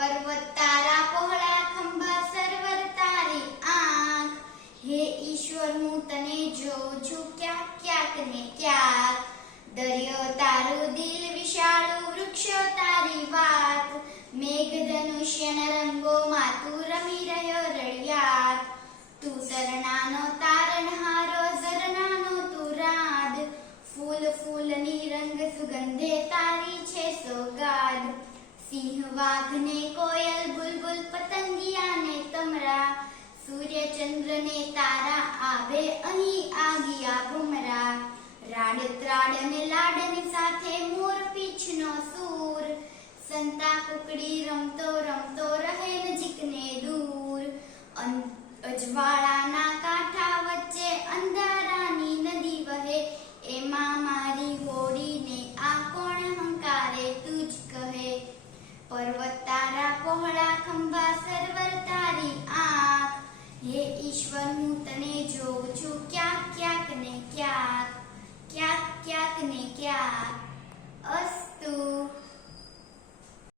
પર્વત તારા પહોળા ખંભા સરવર તારી આંખ. હે ઈશ્વર, હું તને જોઉં છું ક્યાંક ક્યાંક ને ક્યાંક. દરિયો તારું દિલ, વિશાળું વૃક્ષો તારી વાત. મેઘધનુષ્યના રંગોમાં તું રમી રહ્યો રળિયાત તું તરણાનો તારણહારો ઝરણાનો તું રાદ. ફૂલ, ફૂલની રંગ સુગંધે તારી સિંહ વાઘ ને કોયલ બુલબુલ પતંગિયા ને તમરા, સૂર્ય ચંદ્ર ને તારા આવે અહીં આગિયા ભમરા. રાડ ત્રાડ અને us